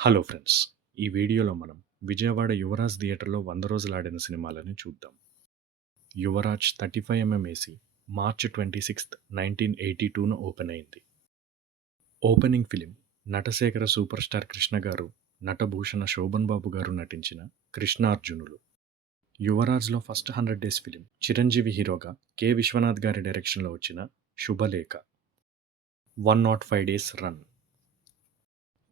Hello friends! ఈ వీడియోలో మనం విజయవాడ యువరాజ్ థియేటర్‌లో 100 రోజులు ఆడిన సినిమాలని చూద్దాం. 'యువరాజ్ 35 mm ఏసీ' మార్చ్ 26, 1982న ఓపెన్ అయింది. Opening film Natasekhara super star Krishna గారు, నటభూషణ శోభన్ బాబు గారు నటించిన 'కృష్ణార్జునులు'. యువరాజ్‌లో ఫస్ట్ 100 డేస్ ఫిల్మ్ చిరంజీవి హీరోగా కె. విశ్వనాథ్ గారి డైరెక్షన్‌లో వచ్చిన 'శుభలేఖ'. 105 డేస్ రన్.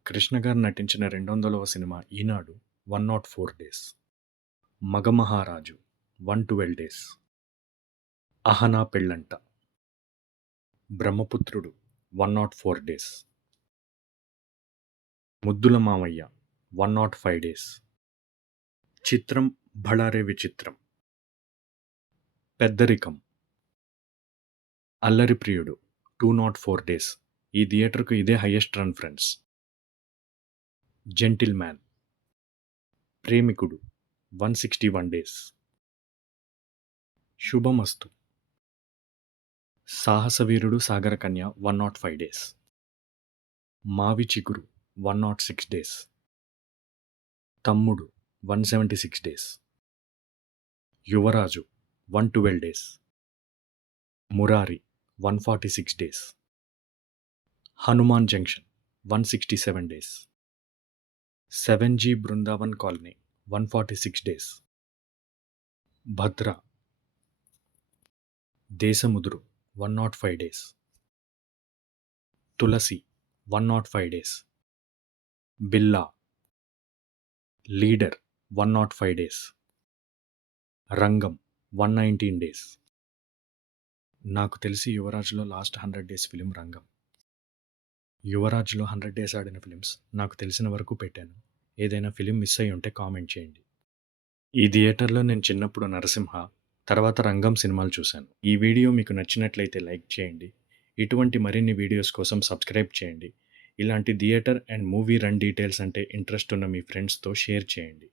కృష్ణ గారు నటించిన 200వ సినిమా 'ఈనాడు' 104 డేస్. 'మగమహారాజు' 112 డేస్. 'అహనా పెళ్ళంట'. 'బ్రహ్మపుత్రుడు' 104 డేస్. 'ముద్దుల మామయ్య' 105 డేస్. 'చిత్రం బళారే విచిత్రం'. 'పెద్దరికం'. 'అల్లరి ప్రియుడు' 204 డేస్. ఈ థియేటర్‌కు ఇదే హైయెస్ట్ రన్ ఫ్రెండ్స్. 'జెంటిల్‌మ్యాన్'. 'ప్రేమికుడు' 161 days. 'Subhamastu'. 'Sahasaveerudu Sagarakanya' 105 days. 'Mavi Chiguru' 106 days. 'Thammudu' 176 days. 'Yuvaraju' 112 days. 'Murari' 146 days. 'Hanuman junction' 167 days. 7G Brindavan colony 146 days. 'Bhadra'. 'Desamuduru' 105 days. 'Tulasi' 105 days. 'Billa'. 'Leader' 105 days. 'Rangam' 119 days. నాకు తెలిసి యువరాజ్‌లో లాస్ట్ 100 డేస్ ఫిల్మ్ 'రంగం'. యువరాజ్‌లో 100 డేస్ ఆడిన ఫిల్మ్స్ నాకు తెలిసిన వరకు పెట్టాను. ఏదైనా ఫిల్మ్ మిస్ అయ్యి ఉంటే కామెంట్ చేయండి. ఈ థియేటర్‌లో నేను చిన్నప్పుడు 'నరసింహ', తర్వాత 'రంగం' సినిమాలు చూశాను. ఈ వీడియో మీకు నచ్చినట్లయితే లైక్ చేయండి. ఇటువంటి మరిన్ని వీడియోస్ కోసం సబ్స్క్రైబ్ చేయండి. ఇలాంటి theatre and movie run details అంటే ఇంట్రెస్ట్ ఉన్న మీ ఫ్రెండ్స్‌తో షేర్ చేయండి.